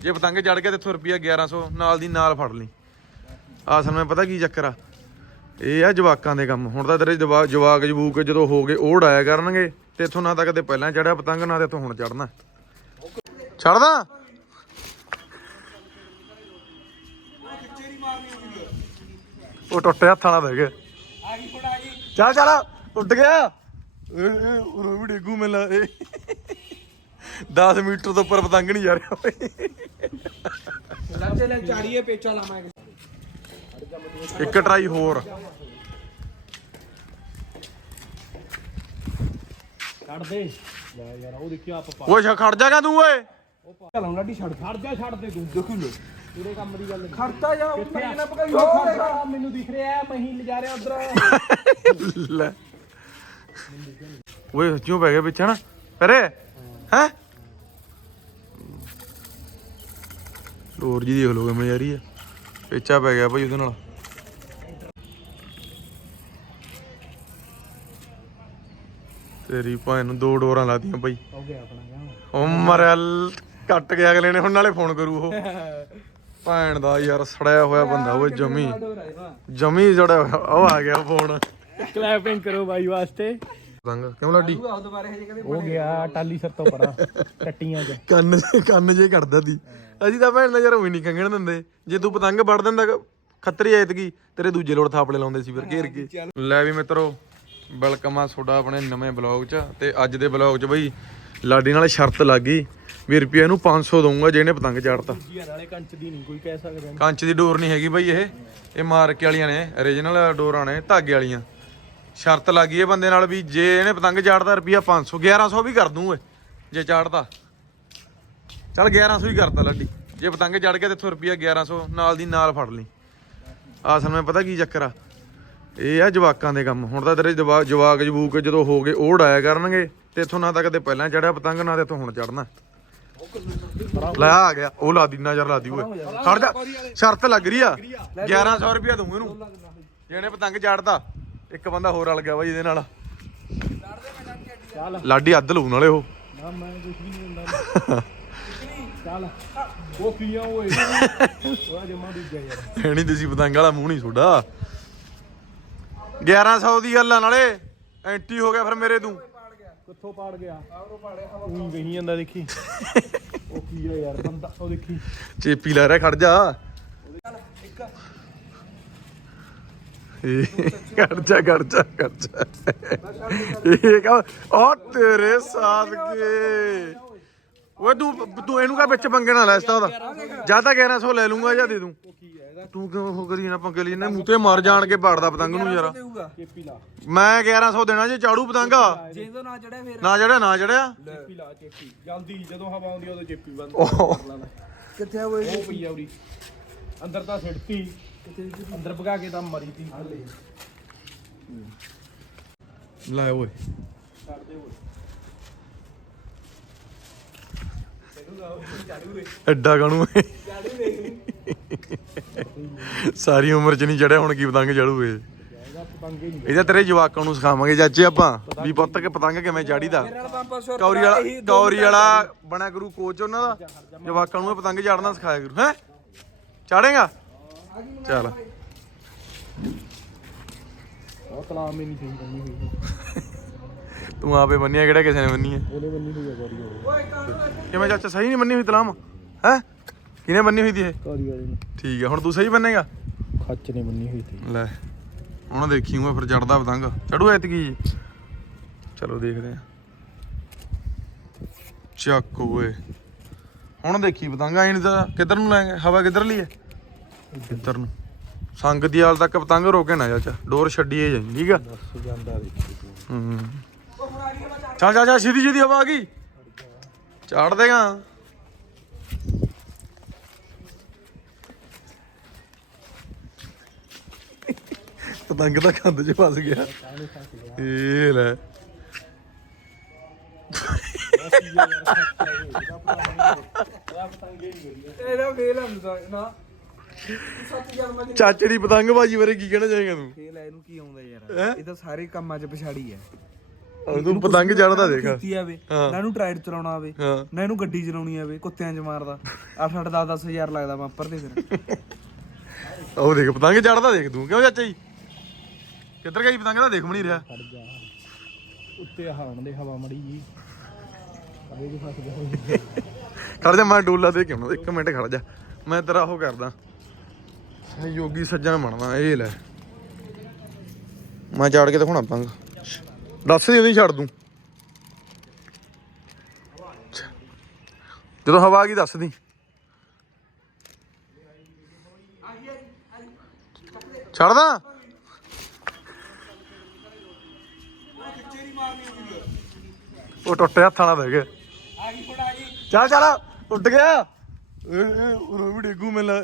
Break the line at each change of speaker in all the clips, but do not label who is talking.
ਜੇ ਪਤੰਗ ਚੜ ਗਿਆ ਤੇ ਇੱਥੋਂ ਰੁਪਿਆ 1100 ਨਾਲ ਦੀ ਨਾਲ ਫੜ ਲਈ। ਆਸਲ ਵਿੱਚ ਪਤਾ ਕੀ ਚੱਕਰ ਆ? ਇਹ ਆ ਜਵਾਕਾਂ ਦੇ ਕੰਮ। ਹੁਣ ਤਾਂ ਤੇਰੇ ਜਵਾਕ ਜਬੂਕ ਜਦੋਂ ਹੋ ਗਏ, ਉਹ ਉਡਾਇਆ ਕਰਨਗੇ, ਤੇ ਇੱਥੋਂ ਨਾ ਤਾਂ ਕਦੇ ਪਹਿਲਾਂ ਚੜਿਆ ਪਤੰਗ, ਨਾ ਤੇ ਇੱਥੋਂ ਹੁਣ ਚੜਨਾ ਛੱਡਦਾ ਉਹ ਟੁੱਟੇ ਹੱਥਾਂ ਨਾਲ ਦੇ ਗਏ ਚੱਲ ਚੱਲ, ਉੱਡ ਗਿਆ। ਉਹ ਵੀ ਡੇਗੂ ਮਿਲਾ 10 ਮੀਟਰ ਤੋਂ ਉੱਪਰ ਪਤੰਗ ਨਹੀਂ ਜਾ ਰਿਹਾ। ਓਏ
ਲੱਜੇ ਲੈ ਚਾੜੀਏ ਪੇਚਾ ਲਾਵਾਂਗੇ।
ਇੱਕ ਟਰਾਈ ਹੋਰ।
ਛੱਡ ਦੇ। ਲੈ ਯਾਰ ਉਹ ਦੇਖਿਓ ਆਪ ਪਾ
ਓਏ ਖੜ ਜਾਗਾ ਤੂੰ ਓਏ।
ਚਲਾਉਂ ਲੱਡੀ ਛੱਡ ਖੜ ਜਾ ਛੱਡ ਦੇ ਤੂੰ। ਦੇਖੂ ਲੋ ਤੇਰੇ ਕੰਮ ਦੀ ਗੱਲ ਖੜਤਾ ਜਾ ਮੈਂ ਨਾ ਪਕਾਈ ਹੋ ਖੜਤਾ ਮੈਨੂੰ ਦਿਖ ਰਿਹਾ ਮੈਂ ਹੀ ਲਿਜਾ ਰਿਹਾ ਉਧਰ।
ਲੈ। ਓਏ ਕਿਉਂ ਪੈ ਗਿਆ ਪਿੱਛੇ ਨਾ। ਅਰੇ ਹੈ? ਲੋਰ ਜੀ ਦੇਖ ਲੋਗੇ ਮੈਂ ਯਾਰੀ ਆ। ਪੇਚਾ ਪੈ ਗਿਆ ਭਾਈ ਉਹਦੇ ਨਾਲ। ਤੇਰੀ ਭਾਂ ਨੂੰ ਦੋ ਡੋਰਾਂ ਲਾਤੀਆਂ ਭਾਈ।
ਹੋ ਗਿਆ ਆਪਣਾ
ਲ- ਕੱਟ ਗਿਆ ਅਗਲੇ ਨੇ ਹੁਣ ਨਾਲੇ ਫੋਨ ਕਰੂ ਉਹ। ਭੈਣ ਦਾ ਯਾਰ ਸੜਿਆ ਹੋਇਆ ਬੰਦਾ ਉਹ ਜਮੀ। ਜਮੀ ਜੜਾ ਹੋਇਆ ਉਹ ਆ ਗਿਆ ਫੋਨ।
ਕਲੈਪਿੰਗ ਕਰੋ ਬਾਈ ਵਾਸਤੇ।
ਰੰਗ ਕਿਉਂ ਲੱਡੀ?
ਹੋ ਗਿਆ ਟਾਲੀ ਸਰ ਤੋਂ ਪਰਾਂ ਟੱਟੀਆਂ 'ਚ।
ਕੰਨ ਕੰਨ ਜੇ ਕੱਢਦਾ ਦੀ ਅਸੀਂ ਤਾਂ ਭੈਣ ਦਾ ਯਾਰ ਉਹੀ ਨਹੀਂ ਕੰਗਣ ਦਿੰਦੇ। ਜੇ ਤੂੰ ਪਤੰਗ ਵੜ ਦਿੰਦਾ ਖੱਤਰੀ ਐਤਕੀ ਤੇਰੇ ਦੂਜੇ ਲੋੜ ਥਾਪਲੇ ਲਾਉਂਦੇ ਸੀ ਫਿਰ ਘੇਰ ਕੇ। ਲੈ ਵੀ ਮਿੱਤਰੋ ਵੈਲਕਮ ਆ ਤੁਹਾਡਾ ਆਪਣੇ ਨਵੇਂ ਬਲੌਗ 'ਚ। ਤੇ ਅੱਜ ਦੇ ਬਲੌਗ 'ਚ ਬਈ ਲਾਡੀ ਨਾਲ ਸ਼ਰਤ ਲੱਗ ਗਈ ਵੀ ਰੁਪਿਆ ਇਹਨੂੰ 500 ਦਊਂਗਾ ਜਿਹਨੇ ਪਤੰਗ ਚਾੜਤਾ।
ਨਾਲੇ ਕੰਚ ਦੀ ਨਹੀਂ ਕੋਈ ਕਹਿ ਸਕਦਾ
ਕੰਚ ਦੀ ਡੋਰ ਨਹੀਂ ਹੈਗੀ ਬਈ ਇਹ। ਇਹ ਮਾਰਕੇ ਵਾਲੀਆਂ ਨੇ origignal ਡੋਰਾਂ ਨੇ ਧਾਗੇ ਵਾਲੀਆਂ। ਸ਼ਰਤ ਲੱਗੀ ਇਹ ਬੰਦੇ ਨਾਲ ਵੀ ਜੇ ਇਹਨੇ ਪਤੰਗ ਚਾੜਦਾ ਰੁਪਿਆ 500 1100 ਵੀ ਕਰ ਦੂੰ ਜੇ ਚਾੜਦਾ ਚੱਲ 1100 ਹੀ ਕਰਤਾ ਲੱਡੀ। ਜੇ ਪਤੰਗ ਚੜ ਗਿਆ ਤੇ ਇੱਥੋਂ ਰੁਪਿਆ 1100 ਨਾਲ ਦੀ ਨਾਲ ਫੜ ਲਈ। ਆਸਲ ਵਿੱਚ ਪਤਾ ਕੀ ਚੱਕਰ ਆ? ਇਹ ਆ ਜਵਾਕਾਂ ਦੇ ਕੰਮ। ਹੁਣ ਤਾਂ ਤੇਰੇ ਜਵਾਕ ਜਬੂਕ ਜਦੋਂ ਹੋ ਗਏ, ਉਹ ਉਡਾਇਆ ਕਰਨਗੇ ਤੇ ਇੱਥੋਂ ਨਾ ਤਾਂ ਕਦੇ ਪਹਿਲਾਂ ਚੜਿਆ ਪਤੰਗ, ਨਾ ਤੇ ਇੱਥੋਂ ਹੁਣ ਚੜਨਾ ਲੈ ਆ ਗਿਆ। ਉਹ ਲਾ ਦੀ ਨਜ਼ਰ ਲਾ ਦੀ ਓਏ। ਖੜ ਜਾ। ਸ਼ਰਤ ਲੱਗ ਰਹੀ ਆ। 1100 ਰੁਪਿਆ ਦੂੰ ਇਹਨੂੰ। ਜਿਹਨੇ ਪਤੰਗ ਚੜਦਾ ਇੱਕ ਬੰਦਾ ਹੋਰ ਰਲ ਗਿਆ ਬਾਈ ਇਹਦੇ ਨਾਲ। ਲਾਡੀ ਅੱਧ ਲਊ ਨਾਲੇ ਉਹ।
ਨਾ ਮੈਂ ਕੁਝ ਵੀ ਨਹੀਂ ਹੁੰਦਾ ਚੱਲ। ਉਹ ਪੀਆ ਓਏ? ਉਹ ਜਮਾ ਦੂਜਾ ਯਾਰ
ਐਣੀ ਤੁਸੀਂ ਪਤੰਗ ਵਾਲਾ ਮੂੰਹ ਨਹੀਂ ਛੋਡਾ 1100 ਦੀ ਗੱਲ ਆ ਨਾਲੇ। ਐਂਟੀ ਹੋ ਗਿਆ ਫਿਰ ਮੇਰੇ ਤੂੰ।
ਕਿੱਥੋਂ ਪਾੜ ਗਿਆ? ਉਹੀ ਵਹੀ ਜਾਂਦਾ ਦੇਖੀ। ਉਹ ਕੀ ਆ ਯਾਰ ਬੰਦਾ ਉਹ ਦੇਖੀ।
ਚੇਪੀ ਲੈ ਰਿਹਾ ਖੜ ਜਾ। ਇਹ ਖੜ ਜਾ ਖੜ ਜਾ ਖੜ ਜਾ। ਇਹ ਕਹ ਉਹ ਤੇਰੇ ਸਾਦਕੇ। ਓਏ ਤੂੰ ਤੂੰ ਇਹਨੂੰ ਕਾ ਵਿੱਚ ਪੰਗੇ ਨਾ ਲੈ ਸਤਾ ਉਹਦਾ ਜਾਂ ਤਾਂ 1100 ਲੈ ਲੂੰਗਾ ਜਾਂ ਦੇ ਦੂੰ। ਤੂੰ ਕਿਉਂ ਉਹ ਕਰੀ ਨਾ ਪੰਗੇ ਲਈ? ਇਹਨੇ ਮੂੰਹ ਤੇ ਮਾਰ ਜਾਣ ਕੇ ਪਾੜਦਾ ਪਤੰਗ ਨੂੰ ਯਾਰ।
ਚੇਪੀ ਲਾ
ਮੈਂ 1100 ਦੇਣਾ ਜੇ ਚਾੜੂ ਪਤੰਗਾ
ਜੇ ਤੋਂ ਨਾ ਚੜਿਆ ਫੇਰ।
ਨਾ ਜਿਹੜਾ ਨਾ ਚੜਿਆ।
ਚੇਪੀ ਲਾ ਚੇਪੀ। ਜਲਦੀ ਜਦੋਂ ਹਵਾ ਆਉਂਦੀ ਉਦੋਂ ਚੇਪੀ ਬੰਦ। ਕਰ ਲੈਣਾ ਕਿੱਥੇ ਆ ਉਹ ਪਈ ਆ ਉਰੀ। ਅੰਦਰ ਤਾਂ ਸਿੱਟਤੀ ਅੰਦਰ ਭਗਾ ਕੇ ਤਾਂ ਮਰੀ ਤੀ। ਥੱਲੇ
ਲੈ ਓਏ।
ਛੱਡ ਦੇ ਓਏ।
ਐਡਾ ਕਾਣੂ ਸਾਰੀ ਉਮਰ ਚ ਨਹੀਂ ਚੜਿਆ ਹੁਣ ਕੀ ਪਤੰਗ ਚੜੂਏ
ਇਹਦਾ ਨਹੀਂ।
ਤੇਰੇ ਜਵਾਕਾਂ ਨੂੰ ਸਿਖਾਵਾਂਗੇ ਚਾਚੇ ਆਪਾਂ ਵੀ ਪੁੱਤ ਕੇ ਪਤੰਗ ਕਿਵੇਂ ਚਾੜੀਦਾ? ਕੌਰੀ ਵਾਲਾ ਕੌਰੀ ਵਾਲਾ ਬਣਿਆ ਕਰੂ ਕੋਚ ਉਹਨਾਂ ਦਾ। ਜਵਾਕਾਂ ਨੂੰ ਪਤੰਗ ਚਾੜਨਾ ਸਿਖਾਇਆ ਕਰੂ ਹੈ? ਚਾੜੇਗਾ? ਚੱਲ।
ਉਹ ਤਲਾਮ ਹੀ ਨਹੀਂ ਬੰਨੀ ਹੋਈ
ਤੂੰ ਆਪੇ ਬੰਨਿਆ ਕਿਹੜਾ ਕਿਸੇ ਨੇ ਬੰਨੀ ਹੈ
ਉਹਨੇ ਬੰਨੀ ਹੋਈ ਆ ਉਹ
ਕਿਵੇਂ ਚਾਚਾ ਸਹੀ ਨਹੀਂ ਬੰਨੀ ਹੋਈ ਤਲਾਮ। ਹੈ? ਕਿਹਨੇ ਬੰਨੀ ਹੋਈ ਦੀ ਇਹ?
ਗੋਰੀ ਵਾਲੀ ਨੇ।
ਠੀਕ ਹੈ ਹੁਣ ਤੂੰ ਸਹੀ ਬੰਨੇਗਾ?
ਖੱਚ ਨੇ ਬੰਨੀ ਹੋਈ ਸੀ।
ਲੈ ਹੁਣ ਦੇਖੀ ਮੈਂ ਫਿਰ ਚੜਦਾ ਪਤੰਗ। ਚੜੂ ਐਤਕੀ? ਚਲੋ ਦੇਖਦੇ ਆ। ਚੱਕ ਓਏ। ਹੁਣ ਦੇਖੀ ਪਤੰਗ ਆਈ ਨਹੀਂ ਤਾਂ ਕਿੱਧਰ ਨੂੰ ਲੈਂਗੇ ਹਵਾ ਕਿੱਧਰ ਲਈ ਹੈ ਕਿੱਧਰ ਨੂੰ? ਸੰਗ ਦੀ ਹਾਲ ਤੱਕ ਪਤੰਗ ਰੋਕੇ ਨਾ ਚਾਚਾ। ਡੋਰ ਛੱਡੀਏ ਜਾਈ ਠੀਕ ਆ?
ਜਾਂਦਾ ਦੇਖੀ
ਹੂੰ। ਚੱਲ ਚੱਲ ਚੱਲ ਸਿੱਧੀ ਸਿੱਧੀ ਹਵਾ ਆ ਗਈ। ਚਾੜ ਦੇਗਾ। ਪਤੰਗ ਤਾਂ ਕੰਧ 'ਚ ਫਸ ਗਿਆ। ਇਹ ਲੈ।
ਇਹਦਾ ਫੇਲ ਹੁੰਦਾ ਨਾ। ਸੱਤ ਜਨਮਾਂ ਚ
ਚਾਚੜੀ ਪਤੰਗ ਬਾਜੀ ਬਾਰੇ ਕੀ ਕਹਿਣਾ ਚਾਹੇਗਾ ਤੂੰ?
ਫੇਲ ਹੈ ਇਹਨੂੰ ਕੀ ਆਉਂਦਾ? ਯਾਰ? ਇਹ ਤਾਂ ਸਾਰੇ ਕੰਮਾਂ 'ਚ ਪਛਾੜੀ ਹੈ
ਉਹ ਤੂੰ ਪਤੰਗ ਚੜਦਾ ਦੇਖ।
ਕੀਤੀ ਆਵੇ। ਨਾ ਇਹਨੂੰ ਟਰਾਈਡ ਚਲਾਉਣਾ ਆਵੇ ਨਾ ਇਹਨੂੰ ਗੱਡੀ ਚਲਾਉਣੀ ਆਵੇ ਕੁੱਤਿਆਂ 'ਚ ਮਾਰਦਾ। 8 8 10 10 ਹਜ਼ਾਰ ਲੱਗਦਾ ਬੰਪਰ ਦੇ ਫਿਰ।
ਉਹ ਦੇਖ ਪਤੰਗ ਚੜਦਾ ਦੇਖ ਤੂੰ ਕਿਉਂ ਚਾਚਾ ਜੀ? ਕਿੱਧਰ ਗਈ ਪਤੰਗ ਦਾ? ਦੇਖ ਨਹੀਂ ਰਿਹਾ
ਉੱਤੇ ਹਾਣ ਦੇ ਹਵਾ ਮੜੀ ਜੀ। ਅਬੇ ਜੀ ਫਸ ਗਿਆ
ਖੜ ਜਾ ਮੈਂ ਡੋਲਾ ਦੇ ਕੇ ਆਉਣਾ। ਇੱਕ ਮਿੰਟ ਖੜ ਜਾ। ਮੈਂ ਤੇਰਾ ਉਹ ਕਰਦਾ। ਸਹਿਯੋਗੀ ਸੱਜਣ ਬਣਦਾ ਇਹ ਲੈ। ਮੈਂ ਚੜ ਕੇ ਦਿਖਾਉਣਾ ਪਤੰਗ। ਦੱਸ ਦੇ ਨਹੀਂ ਛੱਡ ਦੂੰ। ਜਦੋਂ ਹਵਾ ਆ ਗਈ ਦੱਸ ਦੀ। ਛੱਡਦਾ? ਉਹ ਟੁੱਟੇ ਹੱਥਾਂ ਨਾਲ ਬਹਿ ਗਿਆ ਚੱਲ ਚੱਲ ਉੱਡ ਗਿਆ। ਏ, ਉਹ ਵੀ ਡੇਗੂ ਮਿਲਾ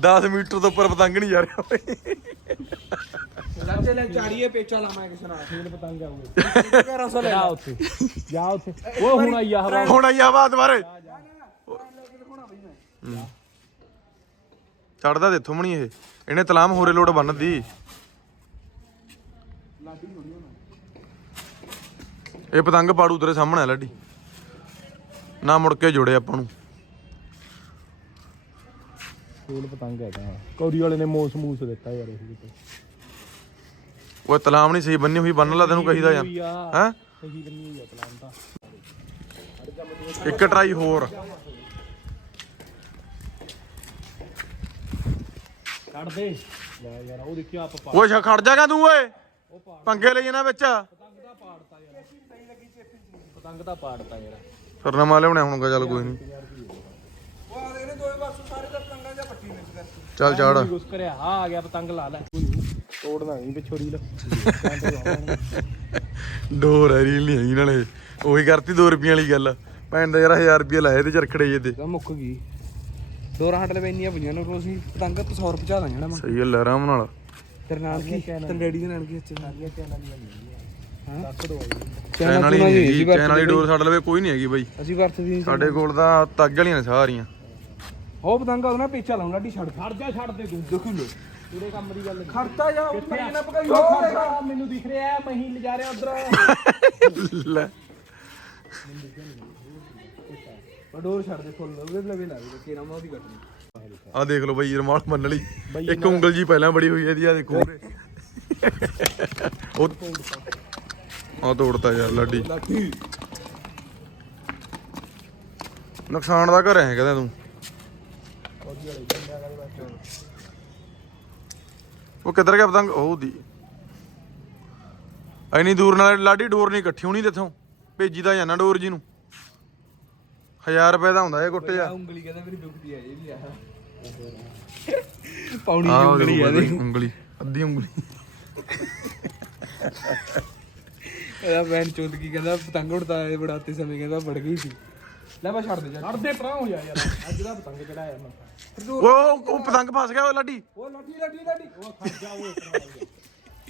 10 ਮੀਟਰ ਤੋਂ ਉੱਪਰ ਪਤੰਗ ਨਹੀਂ ਜਾ ਰਿਹਾ। ਓਏ
ਲੱਜੇ ਲੈ ਚਾੜੀਏ ਪੇਚਾ ਲਾਵਾਂ ਕਿਸੇ ਨਾਲ
ਫੇਰ ਪਤੰਗ ਆਊਗਾ
ਘਰਾਂ ਸੋ ਲੈ
ਜਾ ਉੱਥੇ ਜਾ ਉੱਥੇ। ਉਹ ਹੁਣ ਆਈ ਆ ਹਵਾ।
ਹੁਣ ਆਈ ਆਵਾਜ਼ ਦੁਬਾਰੇ। ਚੜਦਾ ਦੇ ਇੱਥੋਂ ਮਣੀ ਇਹ। ਇਹਨੇ ਤਲਾਮ ਹੋਰੇ ਲੋੜ ਬੰਨਦੀ। ਇਹ ਪਤੰਗ ਪਾੜੂ ਤੇਰੇ ਸਾਹਮਣੇ ਆ ਲੱਡੀ। ਨਾ ਮੁੜ ਕੇ ਜੁੜੇ ਆਪਾਂ ਨੂੰ।
ਫੇਰ ਪਤੰਗ ਹੈਗਾ। ਕੌਰੀ ਵਾਲੇ ਨੇ ਮੋਸ ਮੂਸ ਦਿੱਤਾ ਯਾਰ ਇਹ ਕਿਤੇ
ਉਹ ਤਲਾਮ ਨਹੀਂ ਸਹੀ ਬੰਨੀ ਹੋਈ ਬੰਨ ਲਾ ਤੈਨੂੰ ਕਹੀਦਾ ਜਾਂ। ਹੈ?
ਸਹੀ ਬੰਨੀ ਹੋਈ ਆ ਪਲਾਨ ਤਾਂ।
ਇੱਕ ਟਰਾਈ ਹੋਰ।
ਕੱਢ ਦੇ। ਲੈ ਯਾਰ ਉਹ ਦੇਖਿਓ ਆਪ ਪਾ।
ਓਏ ਖੜ ਜਾਗਾ ਤੂੰ ਓਏ। ਪੰਗੇ ਲਈ ਇਹਨਾਂ ਵਿੱਚ।
ਪਤੰਗ ਦਾ ਪਾੜਤਾ ਯਾਰ।
ਫਿਰ ਨਵਾਂ ਲਿਆਉਣਾ ਹੁਣ ਚੱਲ ਕੋਈ ਨਹੀਂ।
ਉਹ ਆ ਇਹਨੇ ਦੋਵੇਂ ਪਾਸੋਂ ਸਾਰੇ ਦਾ ਪਤੰਗਾਂ ਜਾਂ ਪੱਟੀ ਮਿਕਸ ਕਰ
ਚੱਲ ਚੜ।
ਕੁਛ ਕਰਿਆ। ਆ ਆ ਗਿਆ ਪਤੰਗ ਲਾ ਲੈ। ਤੋੜਨਾ ਨਹੀਂ ਪਿੱਛੋਂ ਰੀਲ
ਡੋਰ ਹੈ ਰੀਲ ਨਹੀਂ ਹੈਗੀ ਨਾਲੇ। ਉਹੀ ਕਰਤੀ 2 ਰੁਪਈਆਂ ਵਾਲੀ ਗੱਲ। ਭੈਣ ਦਾ ਯਾਰ 1000 ਰੁਪਏ ਲਾਏ ਤੇ ਚਰਖੜੇ ਜੇ ਤੇ।
ਮੁੱਕ ਗਈ। ਦੋਰਾ ਹੱਟ ਲੈ ਇੰਨੀਆਂ ਪਈਆਂ ਨੇ ਰੋਸੀ ਪਤੰਗ 100 ਰੁਪਏ ਚਾ ਦਾਂ ਮੈਂ।
ਸਹੀ ਹੈ ਆਰਾਮ ਨਾਲ।
ਤੇਰੇ ਨਾਲ ਕੀ ਤੇਰੇ ਡੈਡੀ ਦੇ ਨਾਲ ਕੀ ਅੱਛੇ ਨਾਲ
ਦੱਸ ਦੋ
ਚੈਨ ਵਾਲੀ ਨਹੀਂ ਹੈਗੀ ਚੈਨ ਵਾਲੀ ਡੋਰ ਸਾਡੇ ਲਵੇ ਕੋਈ ਨਹੀਂ ਹੈਗੀ ਬਾਈ।
ਅਸੀਂ ਵਰਤਦੀ ਨਹੀਂ
ਸਾਡੇ ਕੋਲ ਤਾਂ ਤੱਗ ਵਾਲੀਆਂ ਨੇ ਸਾਰੀਆਂ।
ਉਹ ਪਤੰਗ ਉਹਦਾ ਪੇਚਾ ਲਾਉਣਾ ਢੀ ਛੱਡ
ਖੜ ਜਾ ਛੱਡ ਦੇ ਤੂੰ।
ਦੇਖੀ ਲੋ
ਪੂਰੇ ਕੰਮ ਦੀ ਗੱਲ ਨਹੀਂ।
ਖੜਤਾ ਜਾ ਮੈਂ ਨਾ ਪਕਾਈ
ਉਹ ਖੜਦਾ ਮੈਨੂੰ ਦਿਖ ਰਿਹਾ ਮੈਂ ਹੀ ਲਿਜਾ ਰਿਹਾ ਉਧਰ।
ਲੈ।
ਡੋਰ ਛੱਡ ਦੇ ਫੁੱਲ ਉਹਦੇ ਲਵੇ ਲਾ ਦੇ ਕੇਰਾ ਮਾ ਉਹਦੀ ਕੱਟਣੀ
ਆ ਦੇਖ ਲਓ ਬਾਈ ਰਮਾਲ ਮੰਨ ਲਈ। ਇੱਕ ਉਂਗਲ ਜੀ ਪਹਿਲਾਂ ਬੜੀ ਹੋਈ ਇਹਦੀ ਆ ਦੇਖੋ। ਉਹ ਆ ਤੋੜਤਾ ਯਾਰ ਲੱਡੀ। ਨੁਕਸਾਨ ਦਾ ਘਰ ਹੈ ਕਹਿੰਦਾ ਤੂੰ। ਉਹ ਕਿੱਧਰ ਗਿਆ ਪਤੰਗ? ਉਹ ਦੀ। ਐਨੀ ਦੂਰ ਨਾਲ ਲਾਡੀ ਡੋਰ ਨਹੀਂ ਇਕੱਠੀ ਹੋਣੀ ਤੇਥੋਂ। ਭੇਜੀ ਤਾਂ ਜਾਣਾ ਡੋਰ ਜੀ ਨੂੰ। 1000 ਰੁਪਏ ਦਾ ਹੁੰਦਾ ਇਹ ਗੁੱਟ
ਆ
ਜਾ
ਉਂਗਲੀ ਕਹਿੰਦਾ ਮੇਰੀ ਦੁਖਦੀ ਹੈ ਇਹ ਵੀ ਆ। ਪੌਣੀ ਦੀ ਉਂਗਲੀ ਆ ਇਹਦੀ।
ਉਂਗਲੀ ਅੱਧੀ ਉਂਗਲੀ।
ਇਹਦਾ ਬੈਨ ਚੋਦ ਕੀ ਕਹਿੰਦਾ ਪਤੰਗ ਉੜਦਾ ਇਹ ਬੜਾਤੇ ਸਮੇਂ ਕਹਿੰਦਾ ਵੜ ਗਈ ਸੀ। ਲੈ ਮੈਂ ਛੱਡ ਦੇ ਜਾ।
ਛੱਡ ਦੇ ਪਰਾਂ ਹੋ ਜਾ ਯਾਰ। ਅੱਜ ਦਾ ਪਤੰਗ ਚੜਾਇਆ ਮੈਂ
ਉਹ ਉਹ ਪਤੰਗ ਫਸ ਗਿਆ ਉਹ ਲਾਡੀ।
ਉਹ ਲਾਠੀ ਲਾਠੀ ਲਾਠੀ
ਉਹ ਖੜ ਜਾ ਓਏ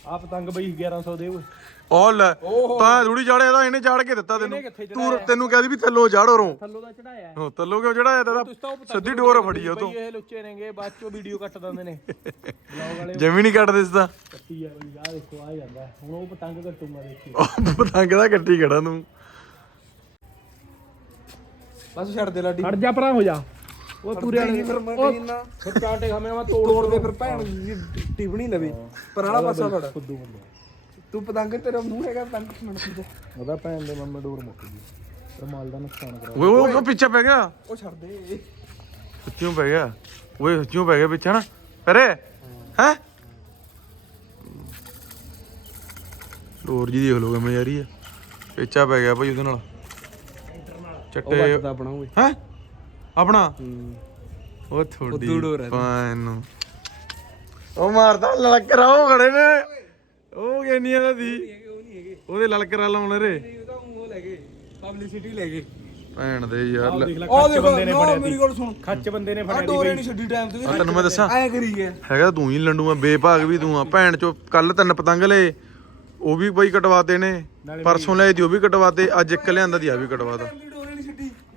ਆ ਪਤੰਗ ਬਈ 1100 ਦੇ ਓਏ।
ਉਹ ਲੈ ਤਾਂ ਥੋੜੀ ਚੜਿਆ ਤਾਂ ਇਹਨੇ ਚੜ ਕੇ ਦਿੱਤਾ ਤੈਨੂੰ। ਤੂੰ ਤੈਨੂੰ ਕਹਿੰਦੀ ਵੀ ਥੱਲੋਂ ਚੜ ਉਰੋਂ।
ਥੱਲੋਂ ਦਾ ਚੜਾਇਆ
ਉਹ ਥੱਲੋਂ ਕਿਉਂ ਚੜਾਇਆ?
ਤੁਸੀਂ ਤਾਂ
ਤਾਂ
ਉਹ ਪਤੰਗ
ਸਿੱਧੀ ਡੋਰ ਫੜੀ ਉਹ ਤੋਂ।
ਇਹ ਲੁੱਚੇ ਨੇਗੇ ਬਾਅਦ ਚੋਂ ਵੀਡੀਓ ਕੱਟ ਦਿੰਦੇ ਨੇ। ਬਲੌਗ ਵਾਲੇ
ਜਮੀ ਨਹੀਂ ਕੱਟਦੇ ਸਿੱਧਾ
ਕੱਟੀ ਆ ਬਈ ਆ ਦੇਖੋ ਆ ਜਾਂਦਾ ਹੁਣ ਉਹ ਪਤੰਗ ਕੱਟੂਗਾ ਦੇਖੀ।
ਉਹ ਪਤੰਗ ਦਾ ਕੱਟੀ ਖੜਾ ਤੂੰ।
ਬਸ ਛੱਡ ਦੇ ਲਾਠੀ
ਖੜ ਜਾ ਪਰਾਂ ਹੋ ਜਾ। ਉਹ ਪੂਰੇ ਵਾਲੇ
ਫਿਰ ਮੈਂ ਕਹੀ ਨਾ।
ਫਿਰ ਚਾਟੇ ਖਾਵੇਂ ਮੈਂ ਤੋੜ
ਤੋੜ ਦੇ ਫਿਰ ਭੈਣ ਦੀ ਟਿਪਣੀ ਲਵੇ। ਪਰ ਆਲਾ ਪਾਸਾ ਫੜ।
ਖੁੱਦੂ ਬੰਦਾ।
ਤੂੰ ਪਤੰਗ ਤੇਰਾ ਮੂੰਹ ਹੈਗਾ ਪਤੰਗ ਮਿੰਟ ਤੇ
ਉਹਦਾ ਭੈਣ ਦੇ ਮੰਮੇ ਡੋਰ ਮੁੱਕ ਗਈ। ਰਮਾਲ ਦਾ ਨੁਕਸਾਨ ਕਰਾ।
ਓਏ ਓਏ ਉਹ ਪਿੱਛੇ ਪੈ ਗਿਆ?
ਉਹ ਛੱਡ ਦੇ।
ਸੱਚੀਓ ਪੈ ਗਿਆ? ਓਏ ਸੱਚੀਓ ਪੈ ਗਿਆ ਪਿੱਛੇ ਨਾ ਅਰੇ ਹੈ? ਡੋਰ ਜੀ ਦੇਖ ਲੋ ਕਿਵੇਂ ਯਾਰੀ ਆ ਪਿੱਛਾ ਪੈ ਗਿਆ ਭਾਈ ਉਹਦੇ ਨਾਲ। ਚੱਟੇ
ਵੱਟਦਾ ਆਪਣਾ ਓਏ
ਹੈ? ਆਪਣਾ? ਉਹ ਥੋੜੀ। ਪਾਨ ਨੂੰ ਉਹ ਮਾਰਦਾ ਲਲਕਰਾ ਉਹ ਖੜੇ ਨੇ। ਉਹ ਕਿੰਨੀਆਂ ਦਾ ਦੀ
ਉਹ ਨਹੀਂ ਹੈਗੇ
ਉਹਦੇ ਲਲਕਰਾ ਲਾਉਣ ਰੇ
ਉਹਦਾ ਉਹ ਲੈ ਗਏ। ਪਬਲਿਸਿਟੀ ਲੈ ਗਏ।
ਭੈਣ ਦੇ ਯਾਰ ਲੈ-
ਉਹ ਦੇਖੋ
ਨੇ
ਮੇਰੀ ਗੱਲ ਸੁਣ।
ਖੱਚ ਬੰਦੇ ਨੇ
ਆ
ਫੜਿਆ ਦੀ
ਡੋਰੇ ਨਹੀਂ ਛੱਡੀ ਟਾਈਮ ਤੇ
ਆ ਤੈਨੂੰ ਮੈਂ ਦੱਸਾਂ।
ਐ ਕਰੀ ਗਿਆ
ਹੈਗਾ ਤੂੰ ਹੀ ਲੰਡੂ ਆ ਬੇਭਾਗ ਵੀ ਤੂੰ ਆ। ਭੈਣ ਚੋ ਕੱਲ ਤਿੰਨ ਪਤੰਗ ਲਏ। ਉਹ ਵੀ ਬਈ ਕਟਵਾਤੇ ਨੇ। ਪਰਸੋਂ ਲਏ ਤੀ ਉਹ ਵੀ ਕਟਵਾਤੇ। ਅੱਜ ਇੱਕ ਲਿਆਂਦਾ ਦੀ ਆ ਵੀ ਕਟਵਾਤਾ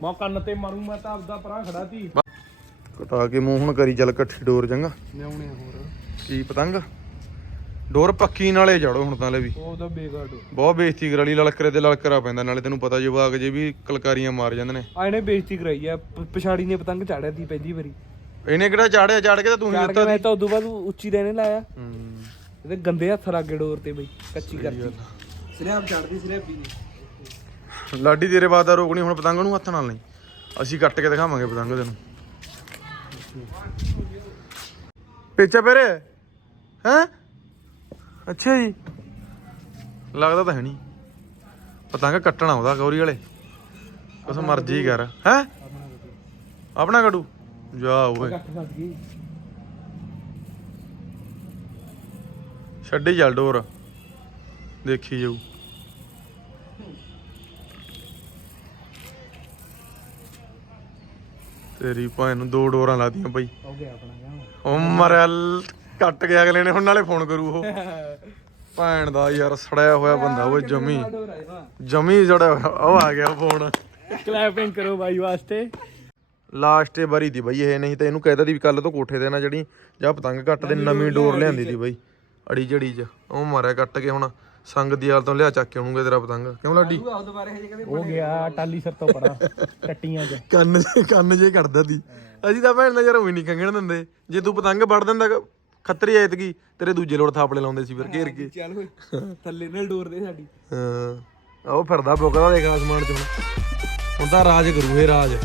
ਮੈਂ ਕੰਨ ਤੇ ਮਾਰੂ ਮੈਂ ਤਾਂ ਆਪਦਾ ਪਰਾਂ ਖੜਾ ਸੀ।
ਕਟਾ ਕੇ ਮੂੰਹ ਹੁਣ ਕਰੀ ਚੱਲ ਇਕੱਠੀ ਡੋਰ ਚੰਗਾ।
ਲਿਆਉਣੇ ਹੋਰ।
ਕੀ ਪਤੰਗ? ਡੋਰ ਪੱਕੀ ਨਾਲੇ ਜੜੋ ਹੁਣ ਤਾਂ ਲੈ ਵੀ।
ਉਹ ਤਾਂ ਬੇਕਾਰ ਡੋਰ।
ਬਹੁਤ ਬੇਇੱਜ਼ਤੀ ਕਰਾਲੀ ਲਲਕਰੇ ਤੇ ਲਲਕਰਾ ਪੈਂਦਾ ਨਾਲੇ ਤੈਨੂੰ ਪਤਾ ਜਵਾਕ ਜੇ ਵੀ ਕਲਕਾਰੀਆਂ ਮਾਰ ਜਾਂਦੇ ਨੇ।
ਆ ਇਹਨੇ ਬੇਇੱਜ਼ਤੀ ਕਰਾਈ ਆ ਪ- ਪਿਛਾੜੀ ਨੇ ਪਤੰਗ ਚਾੜਿਆ ਦੀ ਪਹਿਲੀ ਵਾਰੀ।
ਇਹਨੇ ਕਿਹੜਾ ਚਾੜਿਆ ਚਾੜ ਕੇ ਤਾਂ ਤੂੰ ਹੀ
ਚਾੜ ਕੇ
ਦਿੱਤਾ
ਮੈਂ ਤਾਂ ਉਦੋਂ ਬਾਅਦ ਉੱਚੀ ਦੇਣੇ ਲਾਇਆ।
ਹੂੰ।
ਇਹਦੇ ਗੰਦੇ ਹੱਥ ਲੱਗੇ ਡੋਰ ਤੇ ਬਈ ਕੱਚੀ ਕਰਤੀ। ਸਲੈਬ ਚੜਦੀ ਸਲੈਬੀ ਨੇ
ਲਾਡੀ ਤੇਰੇ ਬਾਅਦ ਦਾ ਰੋਕਣੀ ਹੁਣ ਪਤੰਗ ਨੂੰ ਹੱਥ ਨਾਲ ਨਹੀਂ ਅਸੀਂ ਕੱਟ ਕੇ ਦਿਖਾਵਾਂਗੇ ਪਤੰਗ ਤੈਨੂੰ। ਪਿੱਛੇ ਪਰੇ ਹੈ? ਅੱਛਾ ਜੀ। ਲੱਗਦਾ ਤਾਂ ਹੈ ਨਹੀਂ। ਪਤੰਗ ਕੱਟਣਾ ਆਉਂਦਾ ਗੌਰੀ ਵਾਲੇ। ਕੁਛ ਮਰਜ਼ੀ ਕਰ। ਹੈ? ਆਪਣਾ ਕਟੂ ਜਾ ਓਏ।
ਕੱਟ
ਚੱਲ ਡੋਰ। ਦੇਖੀ ਜਾਊ। ਤੇਰੀ ਭੈਣ ਨੂੰ ਦੋ ਡੋਰਾਂ ਲਾਦੀਆਂ ਬਈ
ਹੋ ਗਿਆ ਆਪਣਾ ਕੰਮ
ਉਹ ਮਰਿਆ ਲ- ਕੱਟ ਗਿਆ ਅਗਲੇ ਨੇ ਹੁਣ ਨਾਲੇ ਫੋਨ ਕਰੂ ਉਹ। ਭੈਣ ਦਾ ਯਾਰ ਸੜਿਆ ਹੋਇਆ ਬੰਦਾ ਉਹ ਜਮੀ। ਜਮੀ ਜੜਿਆ ਹੋਇਆ ਉਹ ਆ ਗਿਆ ਫੋਨ।
ਕਲੈਪਿੰਗ ਕਰੋ ਬਾਈ ਵਾਸਤੇ।
ਲਾਸਟ ਵਾਰੀ ਦੀ ਬਈ ਇਹ ਨਹੀਂ ਤਾਂ ਇਹਨੂੰ ਕਹਿਦਾ ਦੀ ਵੀ ਕੱਲ ਤੋਂ ਕੋਠੇ ਤੇ ਨਾ ਜਿਹੜੀ ਜਾਂ ਪਤੰਗ ਕੱਟ ਦੇ ਨਵੀਂ ਡੋਰ ਲਿਆਂਦੀ ਦੀ ਬਈ। ਅੜੀ ਜੜੀ ਚ ਉਹ ਮਾਰਿਆ ਕੱਟ ਕੇ ਹੁਣ। ਸੰਗ ਦੀ ਹਾਲ ਤੋਂ ਲਿਆ ਚੱਕ ਕੇ ਆਉਣਗੇ ਤੇਰਾ ਪਤੰਗ। ਕਿਉਂ ਲਾਡੀ?
ਆਉ ਦੁਬਾਰੇ ਹਜੇ ਕਦੇ
ਹੋ ਗਿਆ ਟਾਲੀ ਸਰ ਤੋਂ ਪੜਾ ਟੱਟੀਆਂ 'ਚ।
ਕੰਨ ਕੰਨ ਜੇ ਕੱਢਦਾ ਦੀ ਅਸੀਂ ਤਾਂ ਭੈਣ ਦਾ ਯਾਰ ਉਹੀ ਨਹੀਂ ਕੰਗਣ ਦਿੰਦੇ। ਜੇ ਤੂੰ ਪਤੰਗ ਵੜ ਦਿੰਦਾ ਖੱਤਰੀ ਐਤਕੀ ਤੇਰੇ ਦੂਜੇ ਲੋੜ ਥਾਪਲੇ ਲਾਉਂਦੇ ਸੀ ਫਿਰ ਘੇਰ ਕੇ।
ਚੱਲ ਓਏ ਥੱਲੇ ਨਾਲ ਡੋਰ ਦੇ ਸਾਡੀ।
ਹਾਂ ਉਹ ਫਿਰਦਾ ਬੁੱਕਦਾ ਦੇਖ ਆਸਮਾਨ ਚ ਹੁਣ। ਹੁਣ ਤਾਂ ਰਾਜ ਕਰੂ ਇਹ ਰਾਜ।